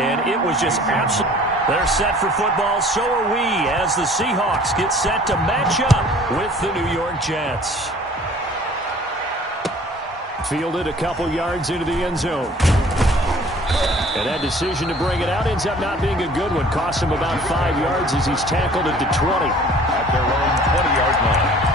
and it was just absolute. They're set for football, so are we, as the Seahawks get set to match up with the New York Jets. Fielded a couple yards into the end zone. And that decision to bring it out ends up not being a good one. Cost him about 5 yards as he's tackled at the 20. At their own 20-yard line.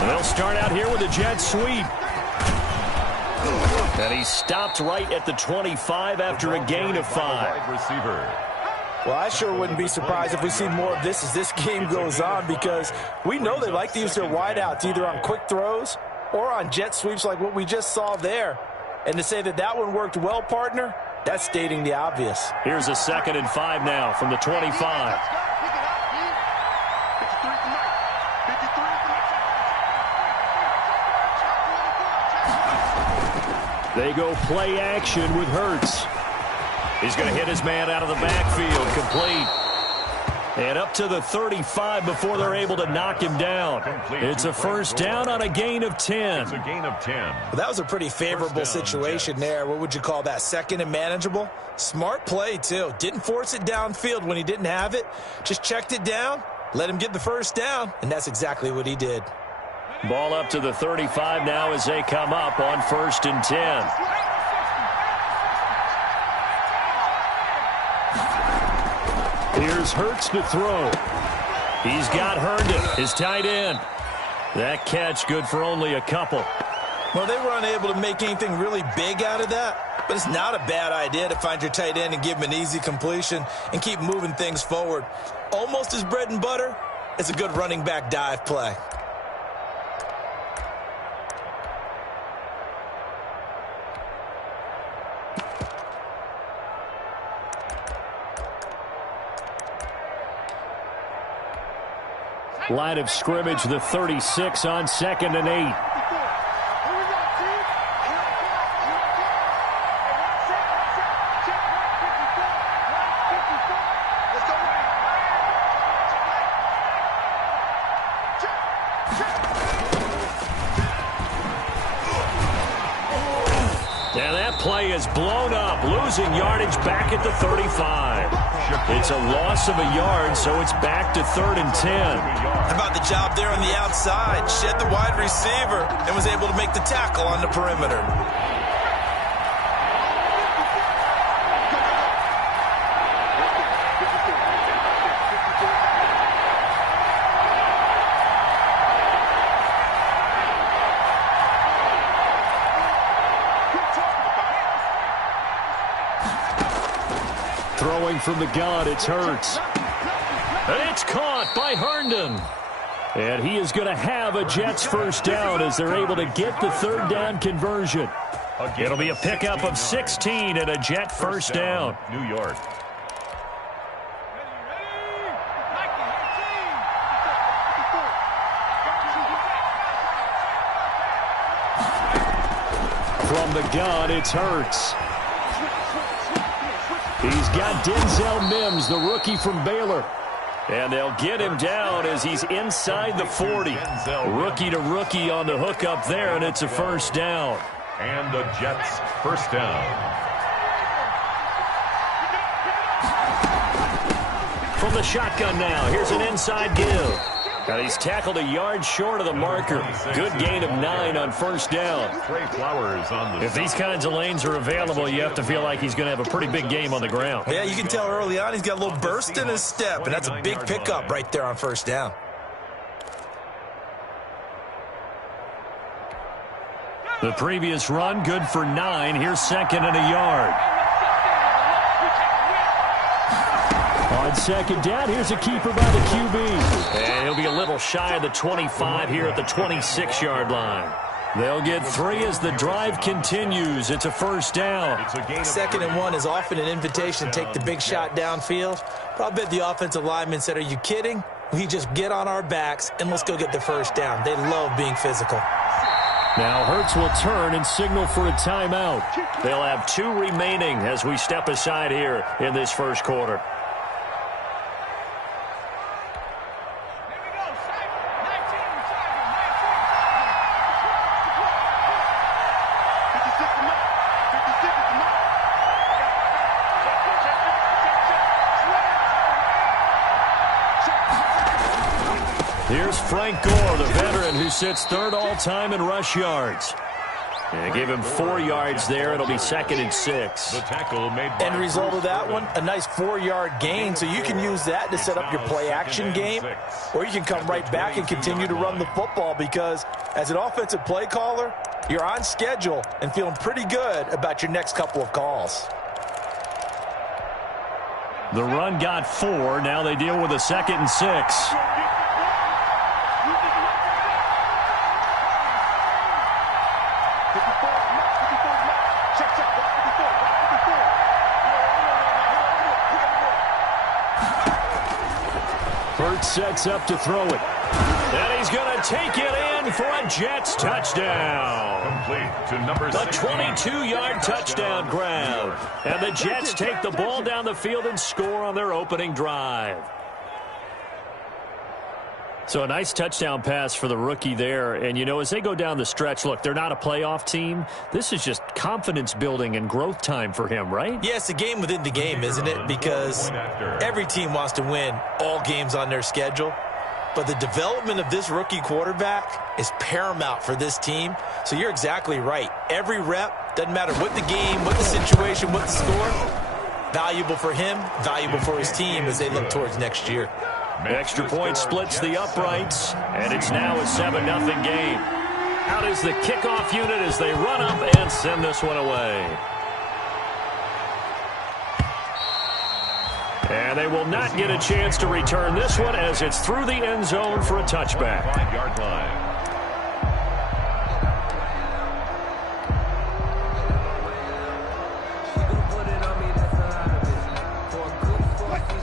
They'll start out here with a jet sweep. And he stopped right at the 25 after a gain of 5. Receiver. Well, I sure wouldn't be surprised if we see more of this as this game goes on, because we know they like to use their wideouts either on quick throws or on jet sweeps like what we just saw there. And to say that that one worked well, partner, that's stating the obvious. Here's a 2nd and 5 now from the 25. They go play action with Hurts. He's going to hit his man out of the backfield, complete. And up to the 35 before they're able to knock him down. It's a first down on a gain of 10. It's a gain of 10. Well, that was a pretty favorable situation there. What would you call that? Second and manageable? Smart play, too. Didn't force it downfield when he didn't have it. Just checked it down, let him get the first down, and that's exactly what he did. Ball up to the 35 now as they come up on 1st and 10. Here's Hurts to throw. He's got Herndon, his tight end. That catch good for only a couple. Well, they were unable to make anything really big out of that, but it's not a bad idea to find your tight end and give him an easy completion and keep moving things forward. Almost his bread and butter. It's a good running back dive play. Line of scrimmage, the 36 on 2nd and 8. And that play is blown up, losing yardage back at the 35. It's a loss of a yard, so it's back to 3rd and 10. How about the job there on the outside? Shed the wide receiver and was able to make the tackle on the perimeter. Throwing from the gun, it's Hurts. And it's caught by Herndon. And he is going to have a Jets first down as they're able to get the 3rd down conversion. It'll be a pickup of 16 and a Jet first down. New York. From the gun, it's Hurts. He's got Denzel Mims, the rookie from Baylor. And they'll get him down as he's inside the 40. Rookie to rookie on the hook up there, and it's a first down. And the Jets first down. From the shotgun now, here's an inside give. And he's tackled a yard short of the marker. Good gain of 9 on first down. If these kinds of lanes are available, you have to feel like he's going to have a pretty big game on the ground. Yeah, you can tell early on he's got a little burst in his step, and that's a big pickup right there on first down. The previous run, good for 9. Here's 2nd and a yard. On On second down, here's a keeper by the QB. And he'll be a little shy of the 25 here at the 26-yard line. They'll get 3 as the drive continues. It's a first down. Second and 1 is often an invitation to take the big shot downfield. But I bet the offensive lineman said, are you kidding? We just get on our backs and let's go get the first down. They love being physical. Now Hurts will turn and signal for a timeout. They'll have 2 remaining as we step aside here in this first quarter. Here's Frank Gore, the veteran who sits third all-time in rush yards. And give him 4 yards there. It'll be second and 6. The tackle made by End result of that one, a nice 4-yard gain. So you can use that to set up your play-action game. Or you can come right back and continue to run the football because as an offensive play caller, you're on schedule and feeling pretty good about your next couple of calls. The run got 4. Now they deal with a second and 6. Hurts sets up to throw it. And he's going to take it in for a Jets touchdown. complete to number 6. A 22-yard touchdown grab. And the Jets take the ball down the field and score on their opening drive. So a nice touchdown pass for the rookie there. And, you know, as they go down the stretch, look, they're not a playoff team. This is just confidence building and growth time for him, right? Yeah, it's a game within the game, isn't it? Because every team wants to win all games on their schedule. But the development of this rookie quarterback is paramount for this team. So you're exactly right. Every rep, doesn't matter what the game, what the situation, what the score, valuable for him, valuable for his team as they look towards next year. Extra point splits the uprights, and it's now a 7-0 game. Out is the kickoff unit as they run up and send this one away. And they will not get a chance to return this one as it's through the end zone for a touchback. 5-yard line.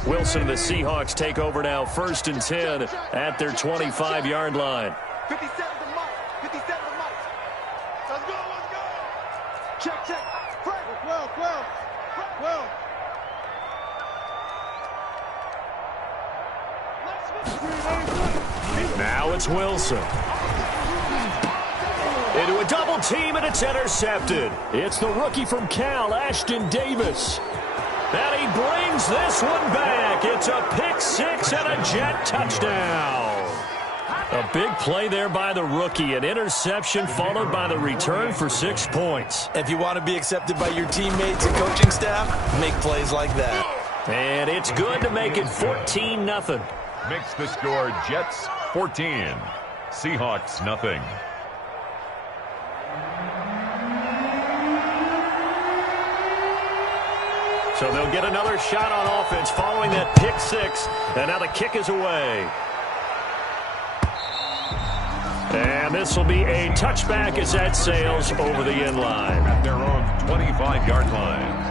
Wilson and the Seahawks take over now, 1st and 10 at their 25-yard line. 57 to Mike. 57 to Mike. Let's go, let's go. Check, check. Frank. Well. Now it's Wilson. Into a double team, and it's intercepted. It's the rookie from Cal, Ashton Davis. And he brings this one back. It's a pick six and a Jet touchdown. A big play there by the rookie. An interception followed by the return for 6 points. If you want to be accepted by your teammates and coaching staff, make plays like that. And it's good to make it 14-0. Makes the score Jets 14. Seahawks nothing. So they'll get another shot on offense following that pick six. And now the kick is away. And this will be a touchback as that sails over the end line. At their own 25-yard line.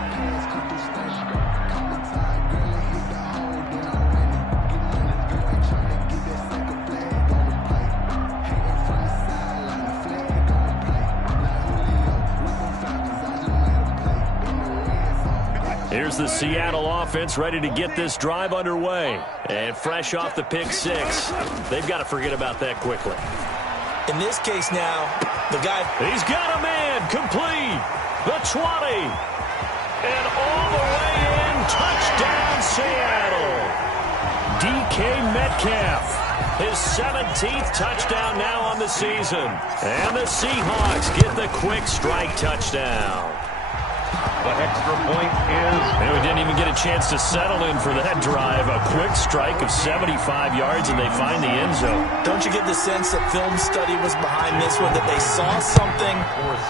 Here's the Seattle offense ready to get this drive underway. And fresh off the pick six, they've got to forget about that quickly. In this case now, the guy... He's got a man, complete, the 20. And all the way in, touchdown Seattle. DK Metcalf, his 17th touchdown now on the season. And the Seahawks get the quick strike touchdown. The extra point is... And we didn't even get a chance to settle in for that drive. A quick strike of 75 yards, and they find the end zone. Don't you get the sense that film study was behind this one, that they saw something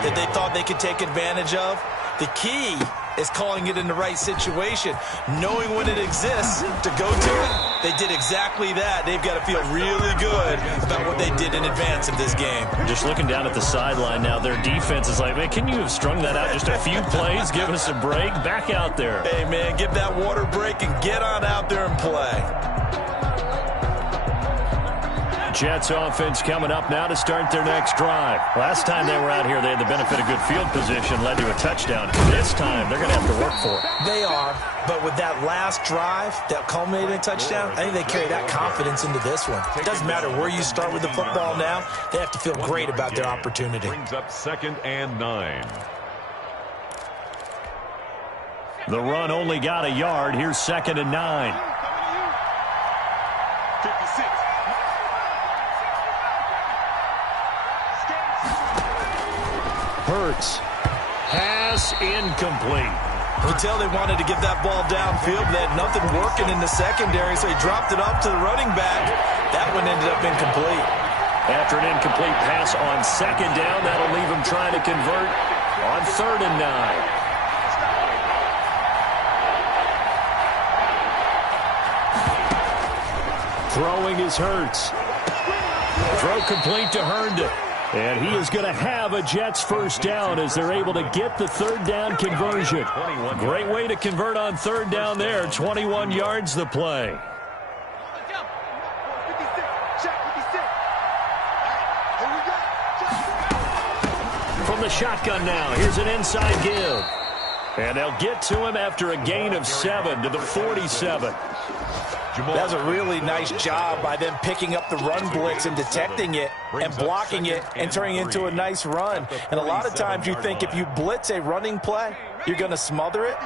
that they thought they could take advantage of? The key is calling it in the right situation, knowing when it exists to go to it. They did exactly that. They've got to feel really good about what they did in advance of this game. Just looking down at the sideline now, their defense is like, man, can you have strung that out just a few plays? Give us a break. Back out there. Hey, man, give that water break and get on out there and play. Jets offense coming up now to start their next drive. Last time they were out here, they had the benefit of good field position, led to a touchdown. This time, they're going to have to work for it. They are, but with that last drive that culminated in a touchdown, I think they carry that confidence into this one. It doesn't matter where you start with the football now. They have to feel great about their opportunity. Brings up 2nd and 9. The run only got a yard. Here's 2nd and 9. 56. Hurts. Pass incomplete. You can tell they wanted to get that ball downfield, but they had nothing working in the secondary, so he dropped it off to the running back. That one ended up incomplete. After an incomplete pass on 2nd down, that'll leave him trying to convert on 3rd and 9. Throwing is Hurts. Throw complete to Herndon. And he is going to have a Jets first down as they're able to get the 3rd down conversion. Great way to convert on 3rd down there. 21 yards the play. From the shotgun now, here's an inside give. And they'll get to him after a gain of 7 to the 47. That was a really nice job by them picking up the run blitz and detecting it and blocking it and turning it into a nice run. And a lot of times you think if you blitz a running play, you're going to smother it.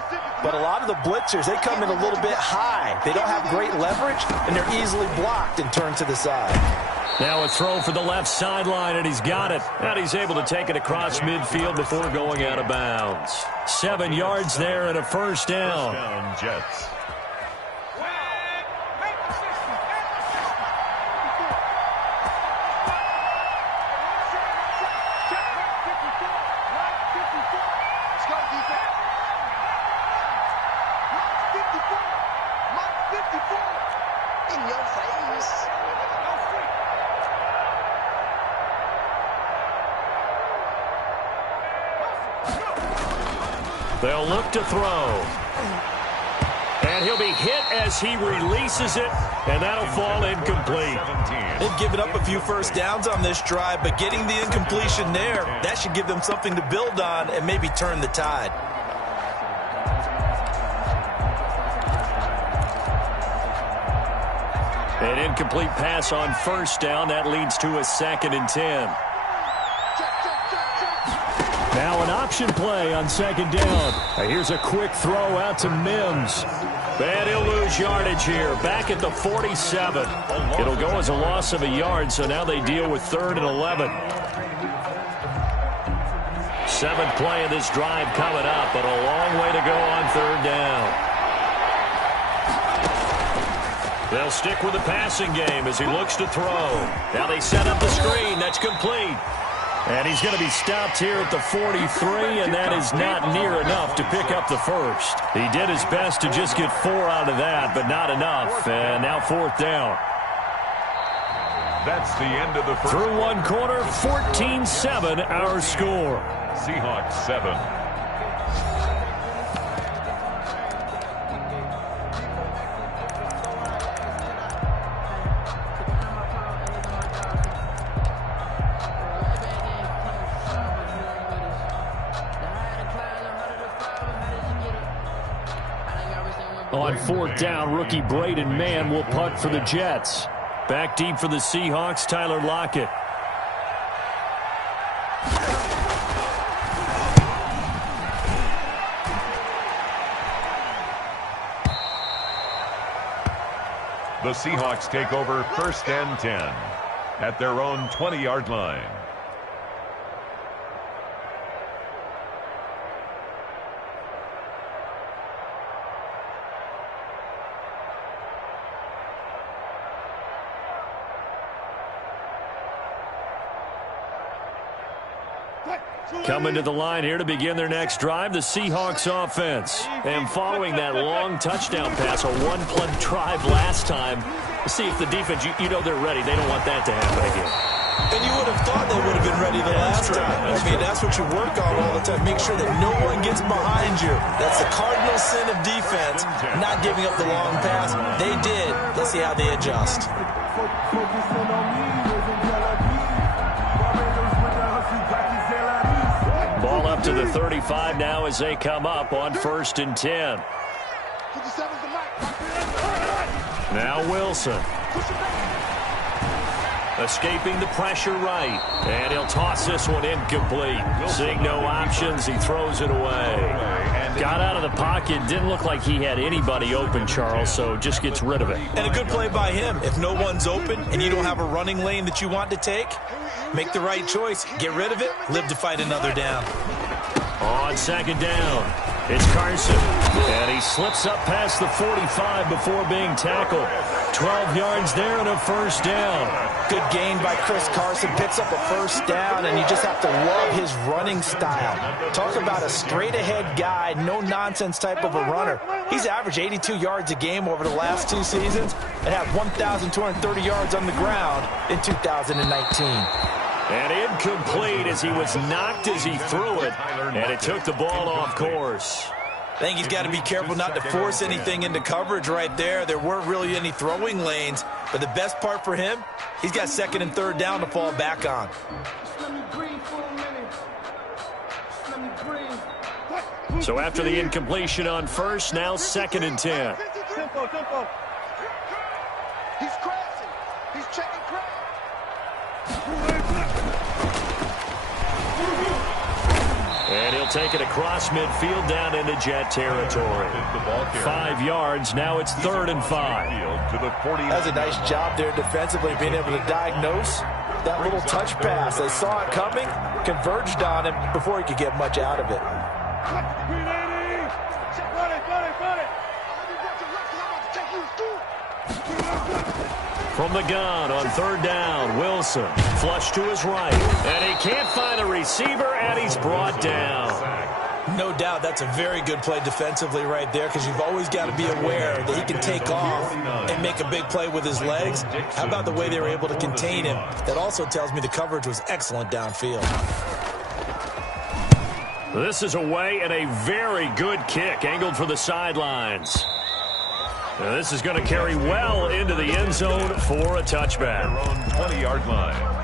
But a lot of the blitzers, they come in a little bit high. They don't have great leverage, and they're easily blocked and turned to the side. Now a throw for the left sideline, and he's got it. And he's able to take it across midfield before going out of bounds. 7 yards there and a first down. First down, Jets. They'll look to throw. And he'll be hit as he releases it, and that'll fall incomplete. They've given up a few first downs on this drive, but getting the incompletion there, that should give them something to build on and maybe turn the tide. An incomplete pass on first down. That leads to a 2nd and 10. Now an option play on 2nd down. Here's a quick throw out to Mims. And he'll lose yardage here. Back at the 47. It'll go as a loss of a yard, so now they deal with 3rd and 11. 7th play of this drive coming up, but a long way to go on 3rd down. They'll stick with the passing game as he looks to throw. Now they set up the screen. That's complete. And he's going to be stopped here at the 43, and that is not near enough to pick up the first. He did his best to just get 4 out of that, but not enough. And now 4th down. That's the end of the first. Through one quarter, 14-7 our score. Seahawks 7. On 4th down, rookie Braden Mann will punt for the Jets. Back deep for the Seahawks, Tyler Lockett. The Seahawks take over 1st and 10 at their own 20-yard line. Coming to the line here to begin their next drive, the Seahawks offense. And following that long touchdown pass, a one-play drive last time, see if the defense, you know they're ready. They don't want that to happen again. And you would have thought they would have been ready the last time. I mean, that's what you work on all the time. Make sure that no one gets behind you. That's the cardinal sin of defense, not giving up the long pass. They did. Let's see how they adjust. Ball up to the 35 now as they come up on 1st and 10. Now Wilson. Escaping the pressure right. And he'll toss this one incomplete. Seeing no options, he throws it away. Got out of the pocket. Didn't look like he had anybody open, Charles, so just gets rid of it. And a good play by him. If no one's open and you don't have a running lane that you want to take, make the right choice. Get rid of it. Live to fight another down. On 2nd down, it's Carson. And he slips up past the 45 before being tackled. 12 yards there and a 1st down. Good gain by Chris Carson. Picks up a 1st down, and you just have to love his running style. Talk about a straight-ahead guy, no-nonsense type of a runner. He's averaged 82 yards a game over the last 2 seasons and had 1,230 yards on the ground in 2019. And incomplete as he was knocked as he threw it, and it took the ball off course. I think he's got to be careful not to force anything into coverage right there. There weren't really any throwing lanes, but the best part for him, he's got 2nd and 3rd down to fall back on. So after the incompletion on 1st, now 2nd and 10. Tempo. He's crashing. He's checking crash. And he'll take it across midfield down into Jet territory. 5 yards. Now it's 3rd and 5. That's a nice job there defensively, being able to diagnose that little touch pass. They saw it coming, converged on him before he could get much out of it. From the gun on 3rd down, Wilson flush to his right, and he can't find a receiver, and he's brought down. No doubt that's a very good play defensively right there, because you've always got to be aware that he can take off and make a big play with his legs. How about the way they were able to contain him? That also tells me the coverage was excellent downfield. This is away and a very good kick, angled for the sidelines. Now this is going to carry well into the end zone for a touchback. Their own 20-yard line.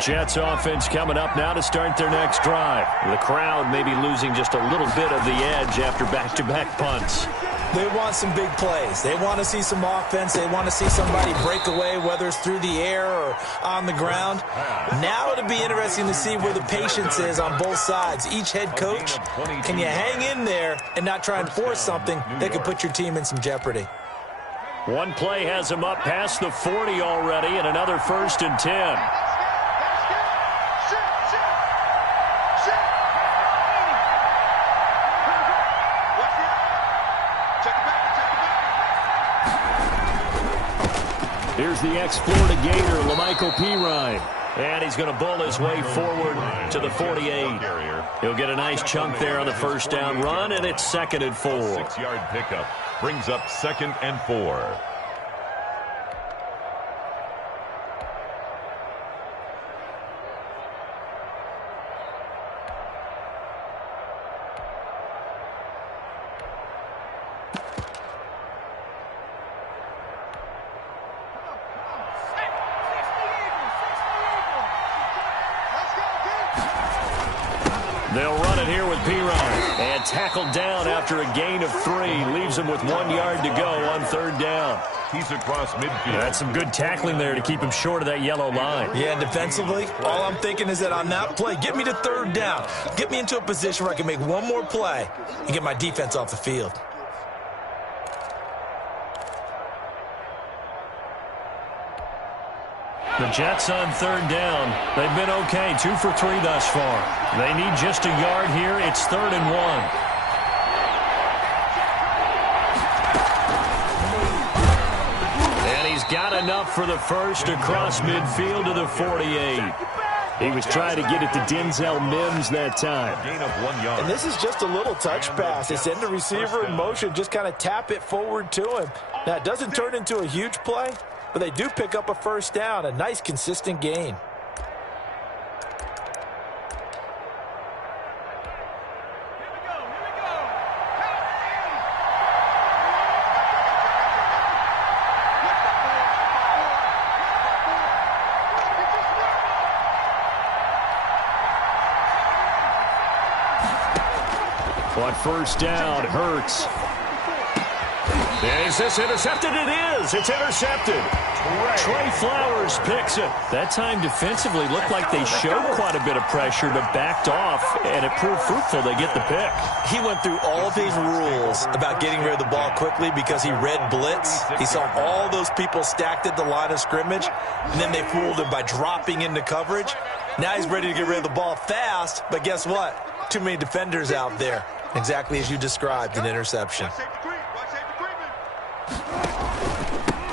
Jets offense coming up now to start their next drive. The crowd may be losing just a little bit of the edge after back-to-back punts. They want some big plays. They want to see some offense. They want to see somebody break away, whether it's through the air or on the ground. Now it'll be interesting to see where the patience is on both sides. Each head coach, can you hang in there and not try and force something that could put your team in some jeopardy? One play has him up past the 40 already, and another 1st and 10. Here's the ex-Florida Gator, LaMichael Pirine. And he's going to bull his way forward to the 48. He'll get a nice chunk there on the 1st down run, and it's 2nd and 4. 6-yard pickup brings up 2nd and 4. They'll run it here with Pirine. And tackled down after a gain of 3. Leaves him with 1 yard to go on 3rd down. He's across midfield. That's some good tackling there to keep him short of that yellow line. Yeah, and defensively, all I'm thinking is that on that play, get me to 3rd down. Get me into a position where I can make one more play and get my defense off the field. The Jets on third down. They've been okay, 2 for 3 thus far. They need just a yard here. It's 3rd and 1. And he's got enough for the first across midfield to the 48. He was trying to get it to Denzel Mims that time. Gain of 1 yard. And this is just a little touch pass. They send the receiver in motion, just kind of tap it forward to him. Now, it doesn't turn into a huge play, but they do pick up a first down, a nice, consistent gain. On first down, Hurts. Is this intercepted? It is. It's intercepted. Trey Flowers picks it. That time defensively looked like they showed quite a bit of pressure but backed off, and it proved fruitful. They get the pick. He went through all of his rules about getting rid of the ball quickly because he read blitz. He saw all those people stacked at the line of scrimmage, and then they fooled him by dropping into coverage. Now he's ready to get rid of the ball fast, but guess what? Too many defenders out there. Exactly as you described, an interception.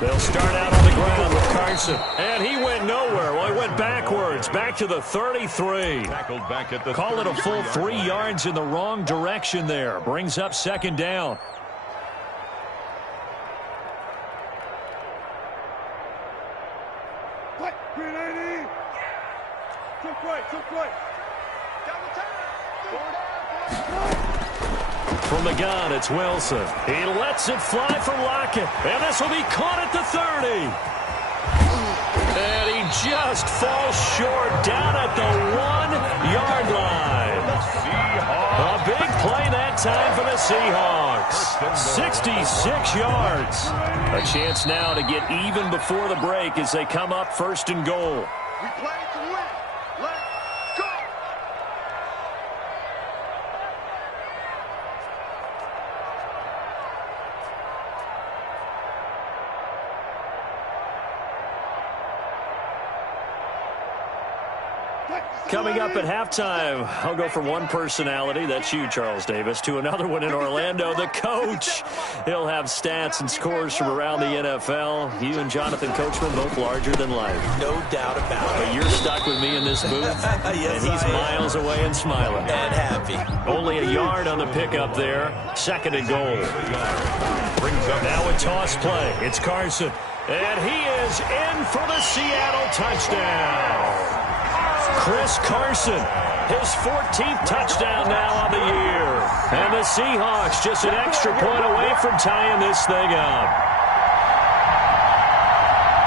They'll start out on the ground with Carson. And he went nowhere. Well, he went backwards, back to the 33. Tackled back at the Call it a full 3 yards in the wrong direction there. Brings up 2nd down. From the gun, it's Wilson. He lets it fly for Lockett. And this will be caught at the 30. And he just falls short down at the 1-yard line. A big play that time for the Seahawks. 66 yards. A chance now to get even before the break as they come up 1st and goal. We play to win. Let's go. Coming up at halftime, I'll go from one personality, that's you, Charles Davis, to another one in Orlando, the coach. He'll have stats and scores from around the NFL. You and Jonathan Coachman, both larger than life. No doubt about it. But you're stuck with me in this booth, Yes, and he's miles away and smiling. And happy. Only a yard on the pickup there. 2nd and goal. Now a toss play. It's Carson. And he is in for the Seattle touchdown. Chris Carson, his 14th touchdown now on the year. And the Seahawks just an extra point away from tying this thing up.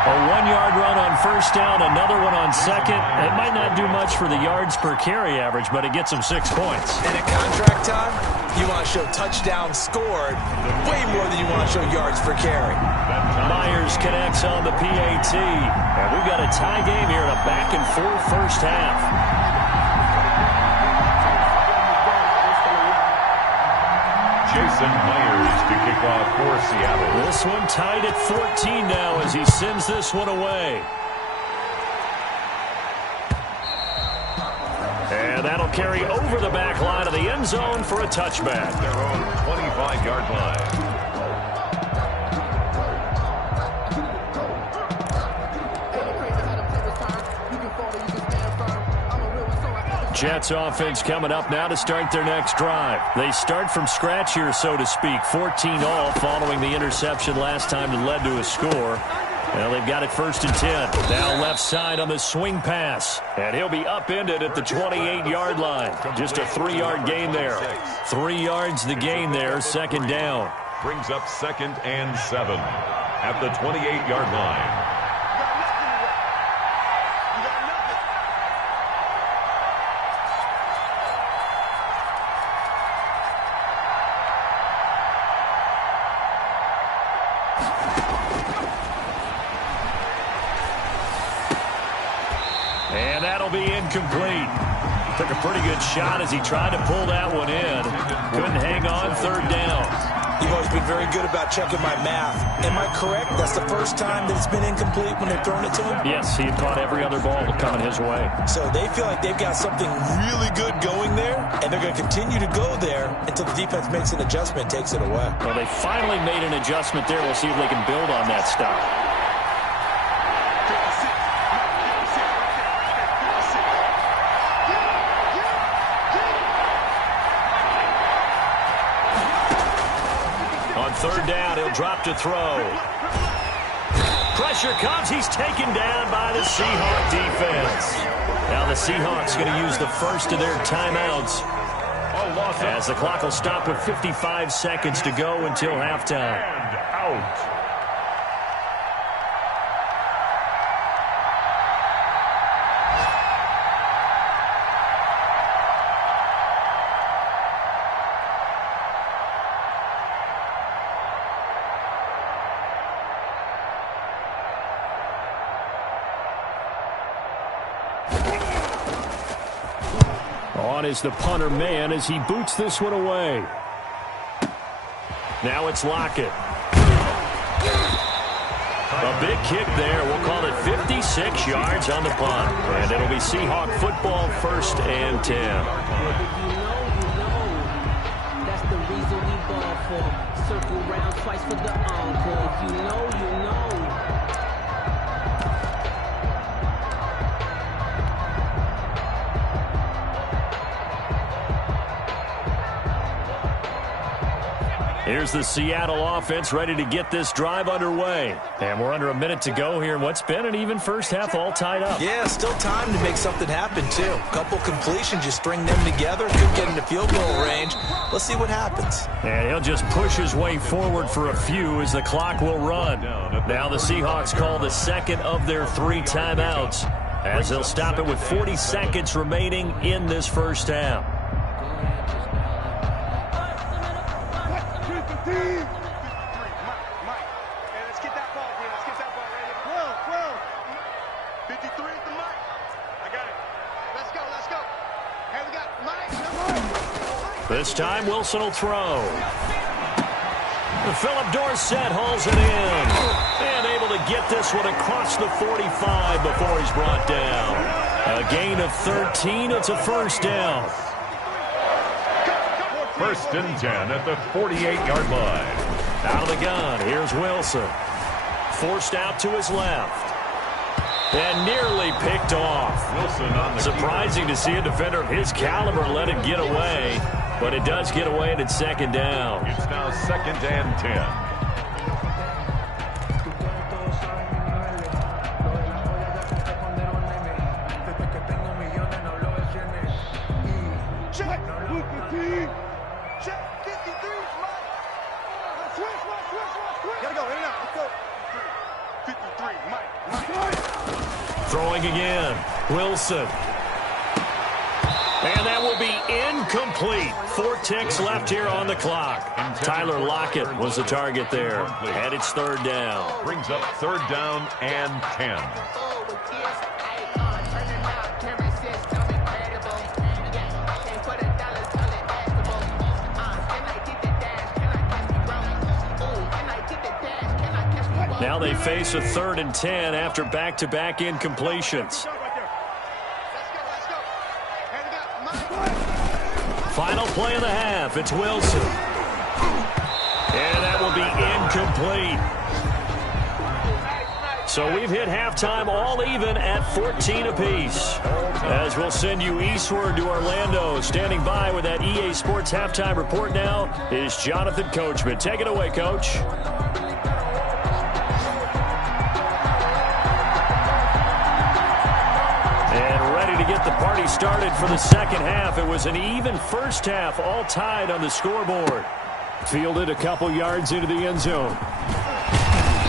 A 1-yard run on first down, another one on second. It might not do much for the yards per carry average, but it gets them 6 points. And at contract time, you want to show touchdowns scored way more than you want to show yards per carry. Myers connects on the PAT. And we've got a tie game here in a back-and-forth first half. Jason Myers to kick off for Seattle. This one tied at 14 now as he sends this one away. And that'll carry over the back line of the end zone for a touchback. Their own 25-yard line. Jets offense coming up now to start their next drive. They start from scratch here, so to speak. 14-all following the interception last time that led to a score. Well, they've got it 1st and 10. Now left side on the swing pass. And he'll be upended at the 28-yard line. Just a 3-yard gain there. 3 yards the gain there, 2nd down. Brings up 2nd and 7 at the 28-yard line. And that'll be incomplete. Took a pretty good shot as he tried to pull that one in. Couldn't hang on 3rd down. You've always been very good about checking my math. Am I correct? That's the first time that it's been incomplete when they've thrown it to him? Yes, he had caught every other ball coming his way. So they feel like they've got something really good going there, and they're going to continue to go there until the defense makes an adjustment and takes it away. Well, they finally made an adjustment there. We'll see if they can build on that stuff. On third down, he'll drop to throw. Pressure comes. He's taken down by the Seahawks defense. Now the Seahawks going to use the first of their timeouts, as the clock will stop with 55 seconds to go until halftime. And out. On is the punter man as he boots this one away. Now it's Lockett. A big kick there. We'll call it 56 yards on the punt. And it'll be Seahawk football, 1st and 10. That's the reason we ball for. Circle round twice for the encore. You know. Here's the Seattle offense ready to get this drive underway. And we're under a minute to go here in what's been an even first half, all tied up. Yeah, still time to make something happen, too. A couple completions, you string them together, could get into field goal range. Let's see what happens. And he'll just push his way forward for a few as the clock will run. Now the Seahawks call the second of their 3 timeouts, as they'll stop it with 40 seconds remaining in this first half. This time, Wilson will throw. Philip Dorsett hauls it in. And able to get this one across the 45 before he's brought down. A gain of 13. It's a first down. 1st and 10 at the 48-yard line. Out of the gun. Here's Wilson. Forced out to his left. And nearly picked off. Wilson on the Surprising to see a defender of his caliber let it get away. But it does get away, and it's 2nd down. It's now 2nd and 10. Check with the team. Check 53. Switch. Gotta go in and out. Let's go. 53. Mike. Throwing again. Wilson. And that will be incomplete. 4 ticks left here on the clock. Tyler Lockett was the target there. And it's 3rd down. Brings up 3rd down and 10. Now they face a 3rd and 10 after back-to-back incompletions. Final play of the half. It's Wilson. And that will be incomplete. So we've hit halftime all even at 14 apiece. As we'll send you eastward to Orlando. Standing by with that EA Sports halftime report now is Jonathan Coachman. Take it away, Coach. Get the party started for the second half. It was an even first half, all tied on the scoreboard. Fielded a couple yards into the end zone.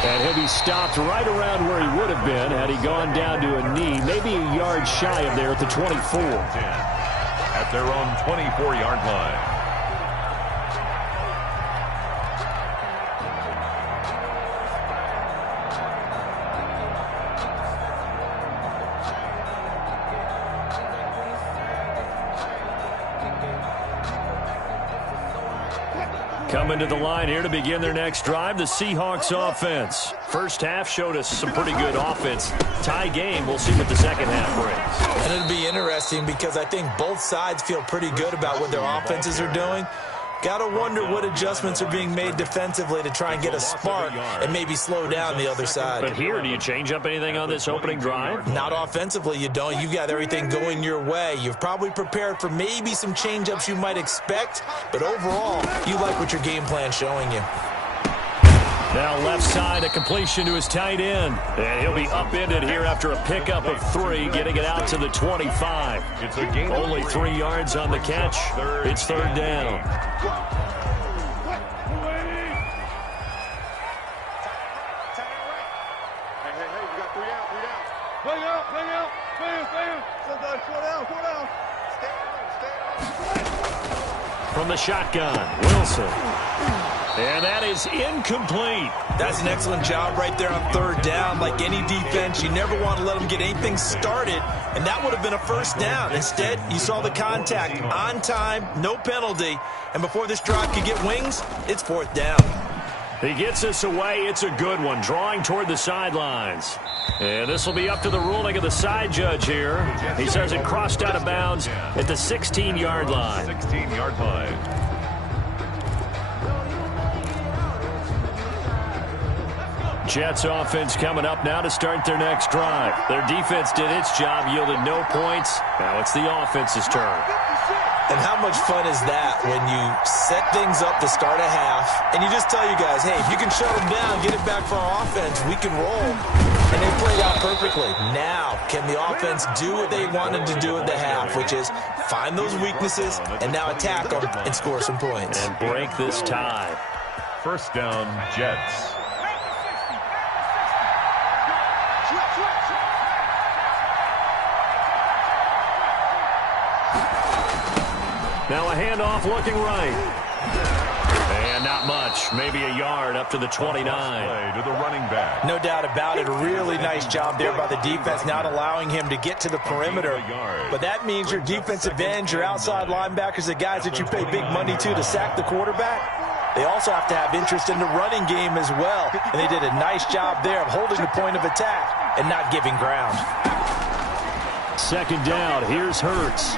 And he'll be stopped right around where he would have been had he gone down to a knee, maybe a yard shy of there at the 24. At their own 24-yard line. Coming to the line here to begin their next drive, the Seahawks offense. First half showed us some pretty good offense. Tie game, we'll see what the second half brings. And it'll be interesting because I think both sides feel pretty good about what their offenses are doing. Got to wonder what adjustments are being made defensively to try and get a spark and maybe slow down the other side. But here, do you change up anything on this opening drive? Not offensively, you don't. You've got everything going your way. You've probably prepared for maybe some change-ups you might expect, but overall, you like what your game plan's showing you. Now left side, a completion to his tight end. And he'll be upended here after a pickup of 3, getting it out to the 25. It's a gain. Only 3 yards on the catch. It's third down. From the shotgun, Wilson. And that is incomplete. That's an excellent job right there on third down. Like any defense, you never want to let them get anything started, and that would have been a first down. Instead, you saw the contact on time, no penalty, and before this drive could get wings, it's fourth down. He gets us away. It's a good one, drawing toward the sidelines. And this will be up to the ruling of the side judge here. He says it crossed out of bounds at the 16-yard line. 16-yard line. Jets offense coming up now to start their next drive. Their defense did its job, yielded no points. Now it's the offense's turn. And how much fun is that when you set things up to start a half, and you just tell you guys, hey, if you can shut them down, get it back for our offense, we can roll. And they played out perfectly. Now, can the offense do what they wanted to do at the half, which is find those weaknesses and now attack them and score some points. And break this tie. First down, Jets. Now a handoff looking right. And not much. Maybe a yard up to the 29. Play to the running back. No doubt about it. A really nice job there by the defense, not allowing him to get to the perimeter. But that means your defensive ends, your outside linebackers, the guys that you pay big money to sack the quarterback, they also have to have interest in the running game as well. And they did a nice job there of holding the point of attack and not giving ground. Second down. Here's Hurts.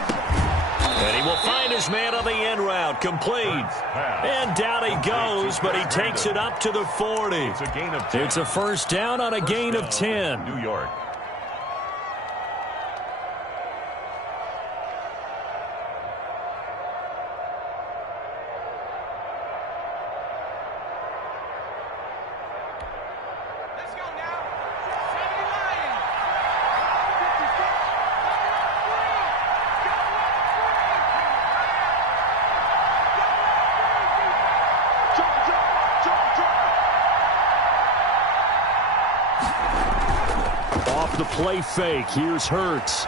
And he will find his man on the end route. Complete. And down he goes, but he takes it up to the 40. It's a gain of 10. It's a first down on a gain of 10. New York. The play fake. Here's Hurts.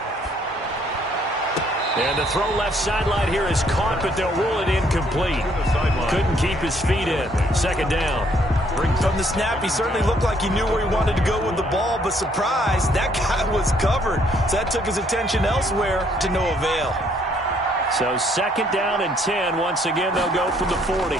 And the throw left sideline here is caught, but they'll rule it incomplete. Couldn't keep his feet in. Second down. From the snap, he certainly looked like he knew where he wanted to go with the ball, but surprise, that guy was covered. So that took his attention elsewhere to no avail. So second down and 10. Once again, they'll go from the 40.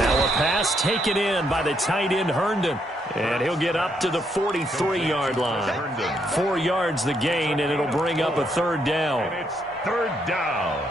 Now a pass taken in by the tight end Herndon. And he'll get up to the 43-yard line. 4 yards the gain, and it'll bring up a third down. And it's third down.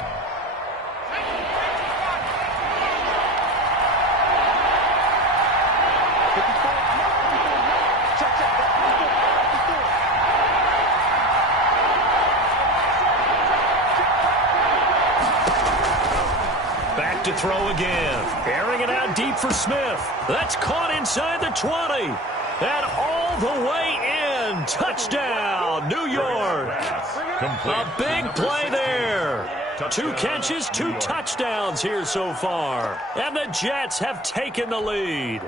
Back to throw again. Airing it out deep for Smith. That's caught inside the 20. And all the way in. Touchdown, New York. A big play there. 2 catches, 2 touchdowns here so far. And the Jets have taken the lead.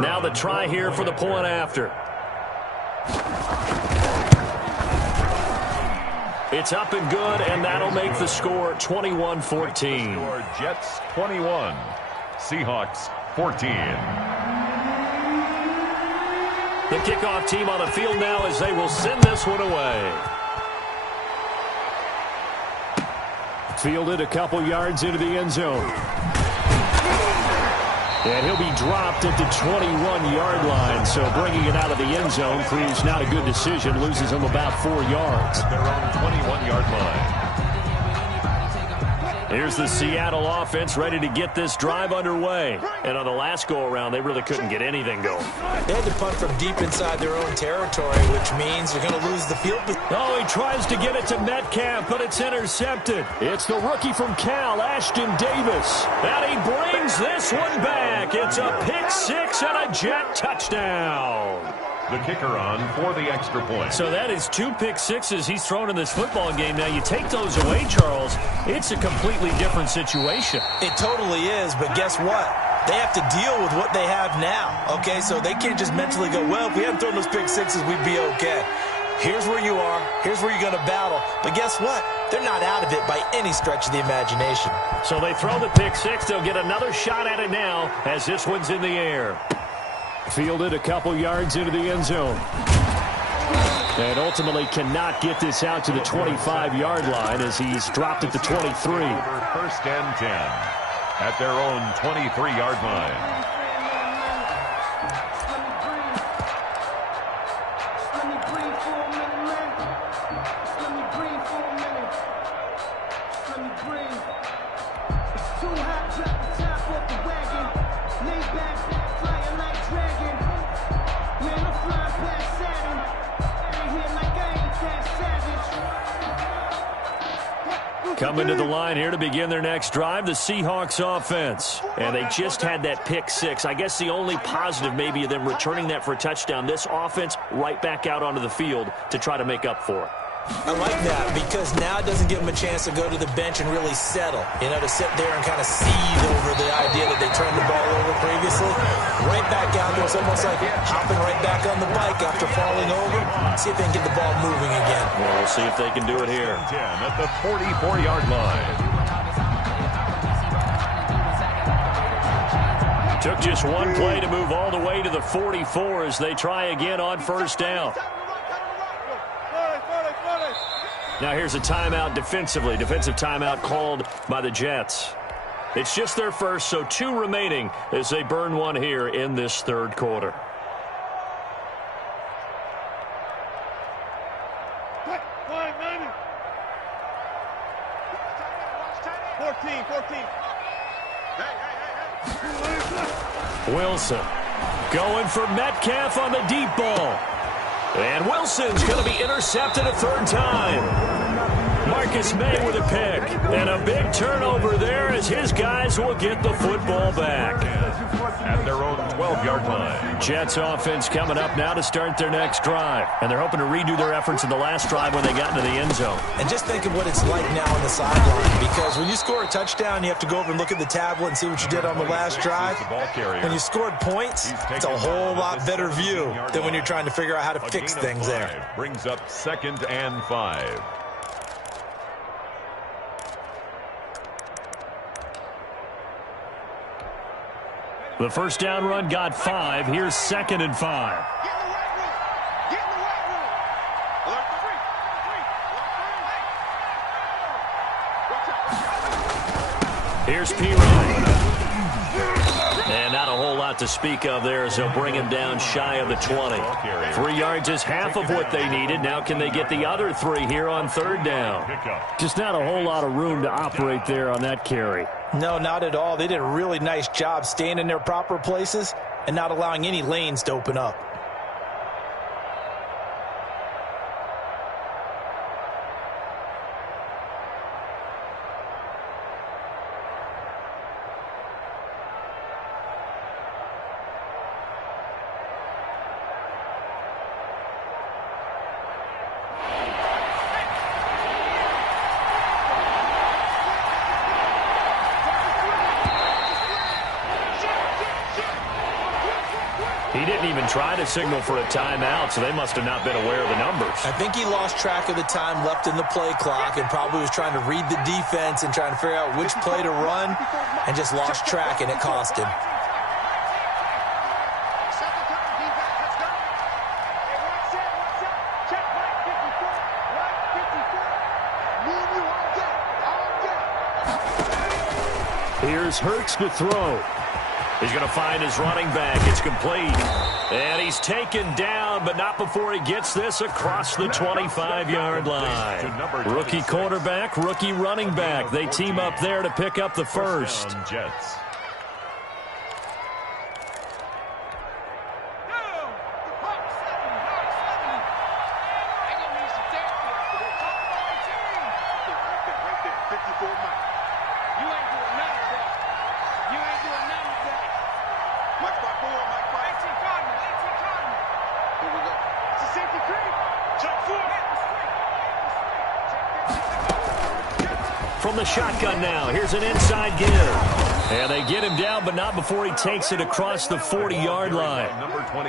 Now the try here for the point after. It's up and good, and that'll make the score 21-14. Jets 21, Seahawks 14. The kickoff team on the field now as they will send this one away. Fielded a couple yards into the end zone. And he'll be dropped at the 21-yard line. So bringing it out of the end zone proves not a good decision. Loses him about 4 yards. At their own 21-yard line. Here's the Seattle offense ready to get this drive underway. And on the last go-around, they really couldn't get anything going. They had to punt from deep inside their own territory, which means you're going to lose the field. Oh, he tries to get it to Metcalf, but it's intercepted. It's the rookie from Cal, Ashton Davis. And he brings this one back. It's a pick six and a Jet touchdown. The kicker on for the extra point. So that is 2 pick sixes he's thrown in this football game. Now, you take those away, Charles, it's a completely different situation. It totally is, but guess what? They have to deal with what they have now, okay? So they can't just mentally go, well, if we hadn't thrown those pick sixes, we'd be okay. Here's where you are. Here's where you're going to battle. But guess what? They're not out of it by any stretch of the imagination. So they throw the pick six. They'll get another shot at it now as this one's in the air. Fielded a couple yards into the end zone. And ultimately cannot get this out to the 25-yard line as he's dropped at the 23. First and 10 at their own 23-yard line. Coming to the line here to begin their next drive, the Seahawks offense. And they just had that pick six. I guess the only positive maybe of them returning that for a touchdown. This offense right back out onto the field to try to make up for it. I like that because now it doesn't give them a chance to go to the bench and really settle, to sit there and kind of seethe over the idea that they turned the ball over previously. Right back out there, it's almost like hopping right back on the bike after falling over. See if they can get the ball moving again. Well, we'll see if they can do it here. 10 at the 44-yard line. Took just one play to move all the way to the 44 as they try again on first down. Now here's a timeout defensively. Defensive timeout called by the Jets. It's just their first, so 2 remaining as they burn one here in this third quarter. Wilson going for Metcalf on the deep ball. And Wilson's going to be intercepted a third time. Marcus May with a pick. And a big turnover there as his guys will get the football back. At their own 12-yard line. Jets offense coming up now to start their next drive. And they're hoping to redo their efforts in the last drive when they got into the end zone. And just think of what it's like now on the sideline. Because when you score a touchdown, you have to go over and look at the tablet and see what you did on the last drive. When you scored points, it's a whole lot better view than when you're trying to figure out how to fix things there. Brings up 2nd and 5. The first down run got 5. Here's 2nd and 5. Here's Pirine. And not a whole lot to speak of there as they'll bring him down shy of the 20. 3 yards is half of what they needed. Now can they get the other 3 here on third down? Just not a whole lot of room to operate there on that carry. No, not at all. They did a really nice job staying in their proper places and not allowing any lanes to open up. He didn't even try to signal for a timeout, so they must have not been aware of the numbers. I think he lost track of the time left in the play clock and probably was trying to read the defense and trying to figure out which play to run and just lost track, and it cost him. Here's Hurts to throw. He's going to find his running back. It's complete. And he's taken down, but not before he gets this across the 25-yard line. Rookie quarterback, rookie running back. They team up there to pick up the first. Jets. From the shotgun now, here's an inside give. And they get him down, but not before he takes it across the 40-yard line.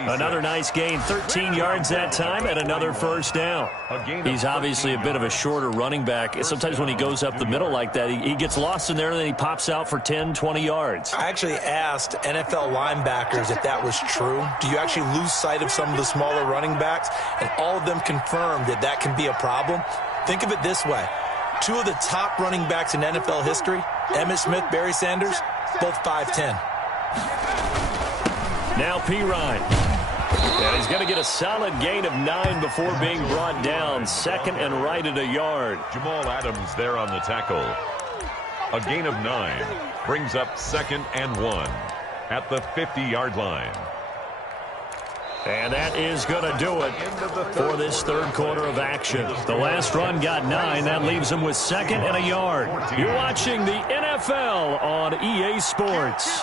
Another nice gain, 13 yards that time, and another first down. He's obviously a bit of a shorter running back. Sometimes when he goes up the middle like that, he gets lost in there, and then he pops out for 10, 20 yards. I actually asked NFL linebackers if that was true. Do you actually lose sight of some of the smaller running backs? And all of them confirmed that that can be a problem. Think of it this way. Two of the top running backs in NFL history, Emmitt Smith, Barry Sanders, both 5'10". Now Pirine. And he's going to get a solid gain of 9 before being brought down. Second and right at a yard. Jamal Adams there on the tackle. A gain of 9 brings up 2nd and 1 at the 50-yard line. And that is going to do it for this third quarter of action. The last run got 9. That leaves them with 2nd and a yard. You're watching the NFL on EA Sports.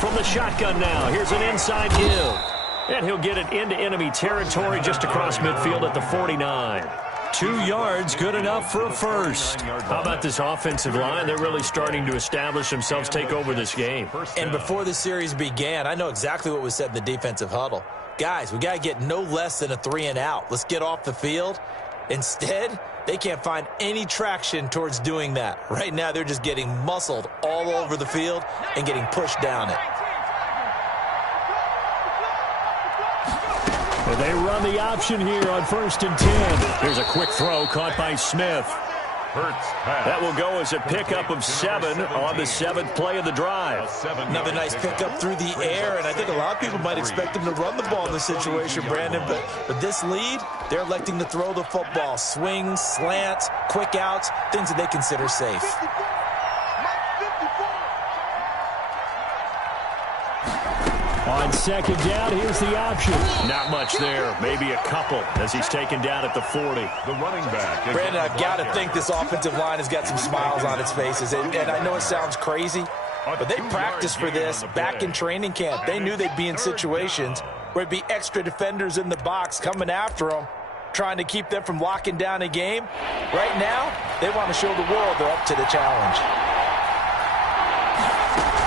From the shotgun now, here's an inside give. And he'll get it into enemy territory just across midfield at the 49. 2 yards, good enough for a first. How about this offensive line? They're really starting to establish themselves, take over this game. And before the series began, I know exactly what was said in the defensive huddle. Guys, we got to get no less than a 3 and out. Let's get off the field. Instead, they can't find any traction towards doing that. Right now, they're just getting muscled all over the field and getting pushed down it. And they run the option here on 1st and 10. Here's a quick throw caught by Smith. That will go as a pickup of 7 on the 7th play of the drive. Another nice pickup through the air, and I think a lot of people might expect him to run the ball in this situation, Brandon, but this lead, they're electing to throw the football. Swings, slants, quick outs, things that they consider safe. On 2nd down, here's the option. Not much there. Maybe a couple as he's taken down at the 40. The running back. Brandon, I've got to think this offensive line has got some smiles on its faces. And I know it sounds crazy, but they practiced for this back in training camp. They knew they'd be in situations where it'd be extra defenders in the box coming after them, trying to keep them from locking down a game. Right now, they want to show the world they're up to the challenge.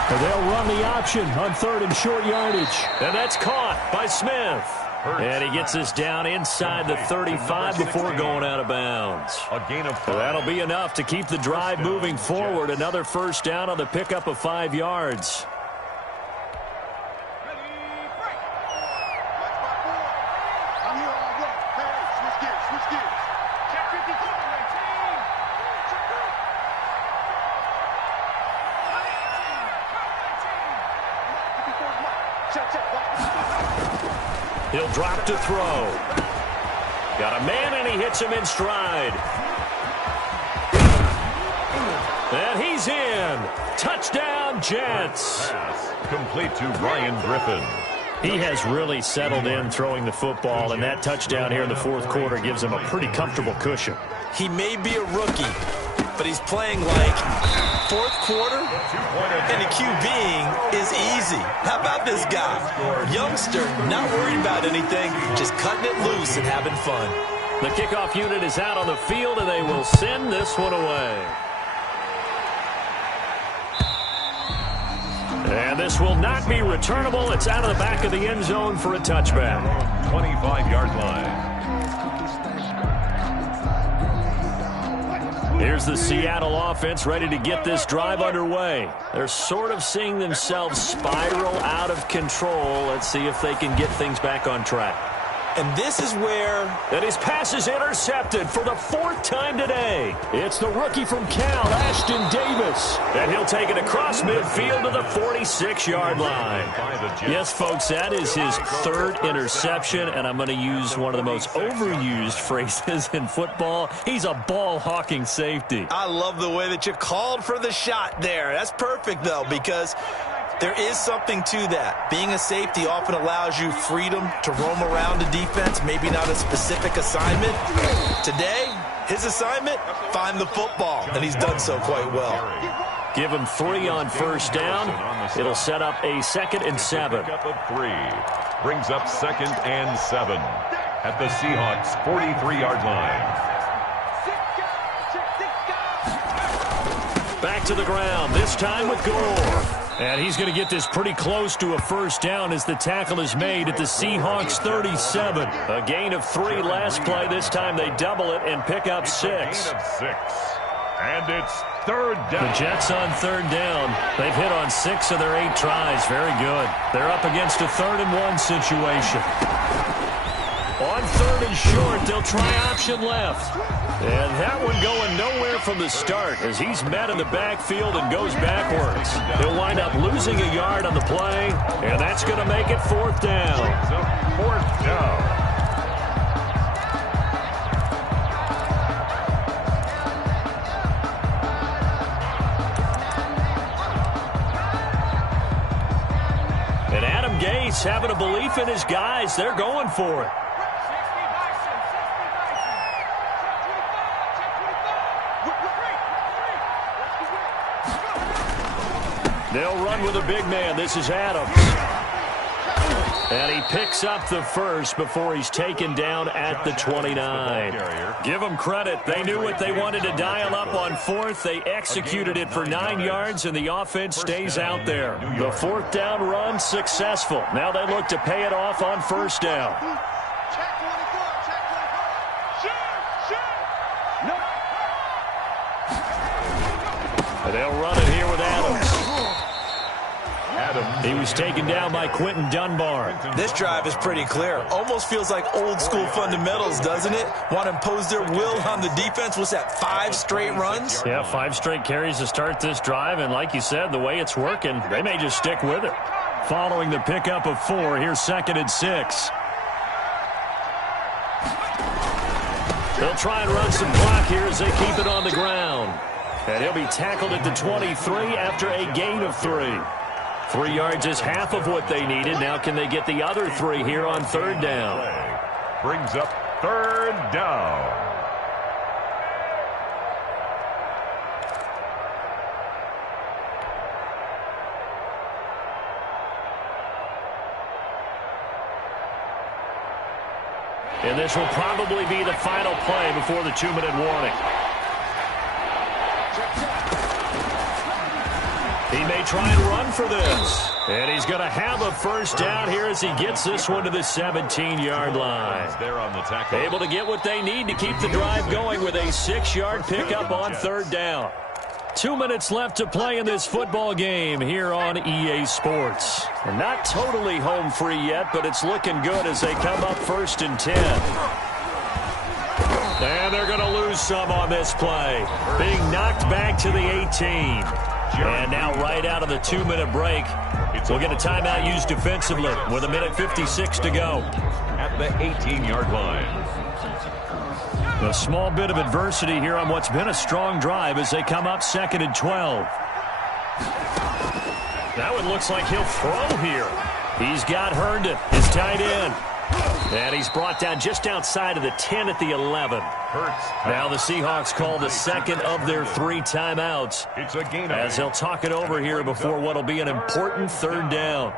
They'll run the option on 3rd and short yardage. And that's caught by Smith. And he gets this down inside the 35 before going out of bounds. A gain of 5. That'll be enough to keep the drive moving forward. Another first down on the pickup of 5 yards. He'll drop to throw. Got a man, and he hits him in stride. And he's in. Touchdown, Jets. Pass complete to Ryan Griffin. He has really settled in throwing the football, and that touchdown here in the 4th quarter gives him a pretty comfortable cushion. He may be a rookie, but he's playing like 4th quarter, and the QBing is easy. How about this guy? Youngster, not worried about anything, just cutting it loose and having fun. The kickoff unit is out on the field, and they will send this one away. And this will not be returnable. It's out of the back of the end zone for a touchback. 25-yard line. Here's the Seattle offense ready to get this drive underway. They're sort of seeing themselves spiral out of control. Let's see if they can get things back on track. And this is where... And his pass is intercepted for the 4th time today. It's the rookie from Cal, Ashton Davis. And he'll take it across midfield to the 46-yard line. Yes, folks, that is his 3rd interception, and I'm going to use one of the most overused phrases in football. He's a ball-hawking safety. I love the way that you called for the shot there. That's perfect, though, because... there is something to that. Being a safety often allows you freedom to roam around the defense, maybe not a specific assignment. Today, his assignment, find the football, and he's done so quite well. Give him 3 on first down. It'll set up a 2nd and 7. Pickup of 3 brings up 2nd and 7 at the Seahawks' 43-yard line. Back to the ground, this time with Gore. And he's going to get this pretty close to a first down as the tackle is made at the Seahawks 37. A gain of 3 last play. This time they double it and pick up 6. Gain of 6. And it's 3rd down. The Jets on 3rd down. They've hit on 6 of their 8 tries. Very good. They're up against a 3rd and 1 situation. On 3rd and short, they'll try option left. And that one going nowhere from the start as he's met in the backfield and goes backwards. He'll wind up losing a yard on the play, and that's going to make it 4th down. 4th down. And Adam Gase having a belief in his guys. They're going for it. They'll run with a big man. This is Adams. And he picks up the first before he's taken down at the 29. Give them credit. They knew what they wanted to dial up on 4th. They executed it for 9 yards, and the offense stays out there. The 4th down run successful. Now they look to pay it off on first down. And they'll run it here with Adams. He was taken down by Quentin Dunbar. This drive is pretty clear. Almost feels like old school fundamentals, doesn't it? Want to impose their will on the defense. What's that, 5 straight runs? Yeah, 5 straight carries to start this drive. And like you said, the way it's working, they may just stick with it. Following the pickup of 4, here's 2nd and 6. They'll try and run some clock here as they keep it on the ground. And he'll be tackled at the 23 after a gain of 3. 3 yards is half of what they needed. Now can they get the other 3 here on 3rd down? Brings up 3rd down. And this will probably be the final play before the 2-minute warning. He may try and run for this. And he's going to have a first down here as he gets this one to the 17-yard line. There on the tackle. Able to get what they need to keep the drive going with a 6-yard pickup on 3rd down. 2 minutes left to play in this football game here on EA Sports. We're not totally home free yet, but it's looking good as they come up 1st and 10. And they're going to lose some on this play. Being knocked back to the 18. And now right out of the 2-minute break, we'll get a timeout used defensively with 1:56 to go. At the 18-yard line. A small bit of adversity here on what's been a strong drive as they come up 2nd and 12. That one looks like he'll throw here. He's got Herndon, his tight end. And he's brought down just outside of the 10 at the 11. Now the Seahawks call the 2nd of their 3 timeouts It's a gain as they'll talk it over here before what will be an important 3rd down.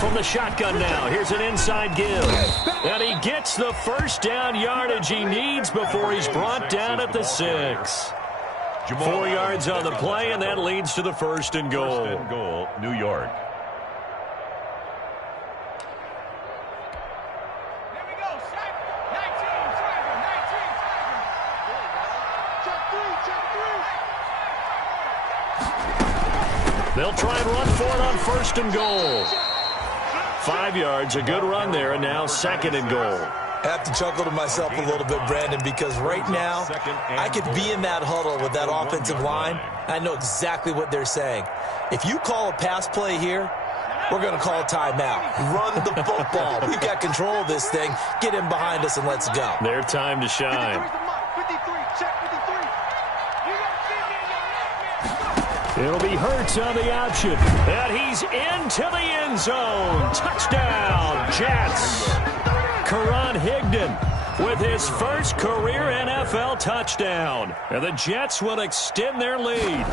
From the shotgun now, here's an inside give. And he gets the first down yardage he needs before he's brought down at the 6. 4 yards on the play, and that leads to the 1st and goal. 1st and goal, New York. Here we go, They'll try and run for it on 1st and goal. 5 yards, a good run there, and now 2nd and goal. I have to chuckle to myself a little bit, Brandon, because right now I could be in that huddle with that offensive line. I know exactly what they're saying. If you call a pass play here, we're going to call a timeout. Run the football. We've got control of this thing. Get in behind us and let's go. Their time to shine. 53, check 53. It'll be Hurts on the option. And he's into the end zone. Touchdown, Jets. Karan Higdon with his first career NFL touchdown. And the Jets will extend their lead.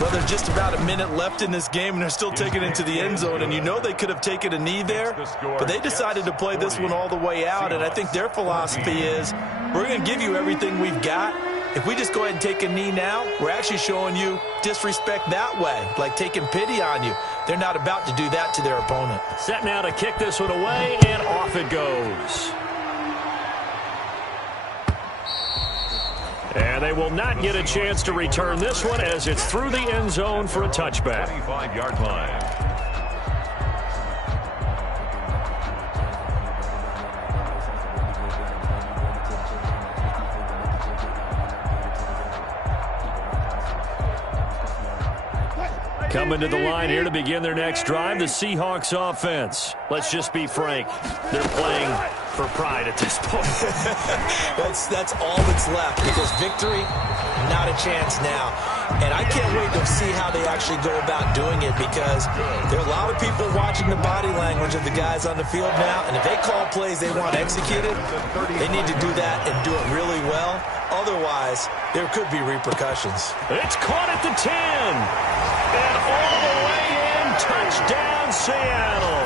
Well, there's just about a minute left in this game, and they're still taking it to the end zone. And you know they could have taken a knee there, but they decided to play this one all the way out. And I think their philosophy is, we're going to give you everything we've got. If we just go ahead and take a knee now, we're actually showing you disrespect that way, like taking pity on you. They're not about to do that to their opponent. Set now to kick this one away, and off it goes. And they will not get a chance to return this one as it's through the end zone for a touchback. 25-yard line. Coming to the line here to begin their next drive, the Seahawks offense. Let's just be frank. They're playing for pride at this point. That's all that's left, because victory, not a chance now. And I can't wait to see how they actually go about doing it, because there are a lot of people watching the body language of the guys on the field now, and if they call plays they want executed, they need to do that and do it really well. Otherwise, there could be repercussions. It's caught at the 10. And all the way in, touchdown Seattle.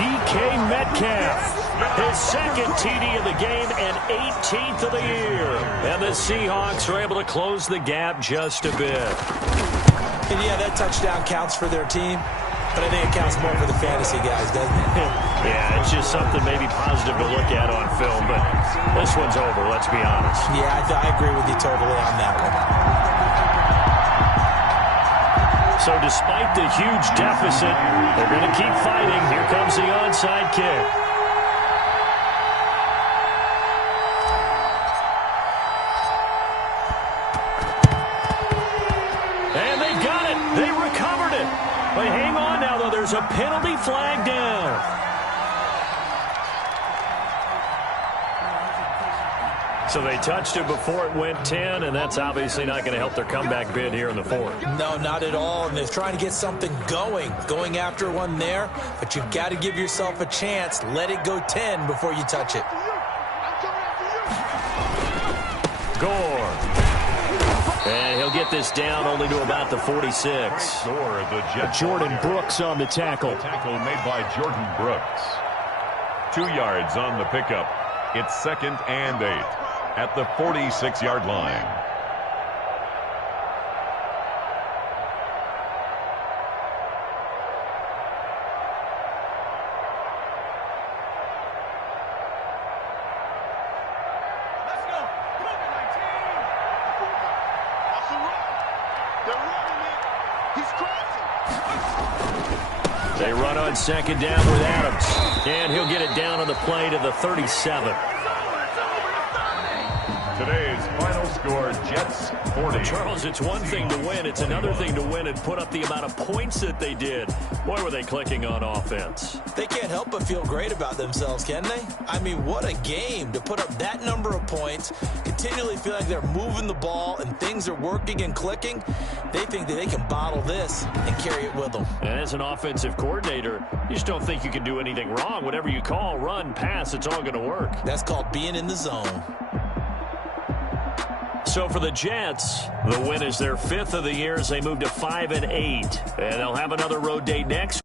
DK Metcalf, his 2nd TD of the game and 18th of the year. And the Seahawks are able to close the gap just a bit. And yeah, that touchdown counts for their team, but I think it counts more for the fantasy guys, doesn't it? Yeah, it's just something maybe positive to look at on film, but this one's over, let's be honest. Yeah, I agree with you totally on that one. So despite the huge deficit, they're going to keep fighting. Here comes the onside kick. And they got it. They recovered it. But hang on now, though. There's a penalty flag down. So they touched it before it went 10, and that's obviously not going to help their comeback bid here in the 4th. No, not at all. And they're trying to get something going after one there. But you've got to give yourself a chance. Let it go 10 before you touch it. Gore. And he'll get this down only to about the 46. Jordan Brooks on the tackle. The tackle made by Jordan Brooks. 2 yards on the pickup. It's 2nd and 8 at the 46-yard line. Let's go. Come on, 19. That's a run. They're running it. He's crossing. They run on 2nd down with Adams. And he'll get it down on the play to the 37. Today's final score, Jets 40. Charles, it's one thing to win. It's another thing to win and put up the amount of points that they did. Boy, were they clicking on offense. They can't help but feel great about themselves, can they? I mean, what a game to put up that number of points, continually feel like they're moving the ball and things are working and clicking. They think that they can bottle this and carry it with them. And as an offensive coordinator, you just don't think you can do anything wrong. Whatever you call, run, pass, it's all going to work. That's called being in the zone. So for the Jets, the win is their 5th of the year as they move to 5-8. And they'll have another road date next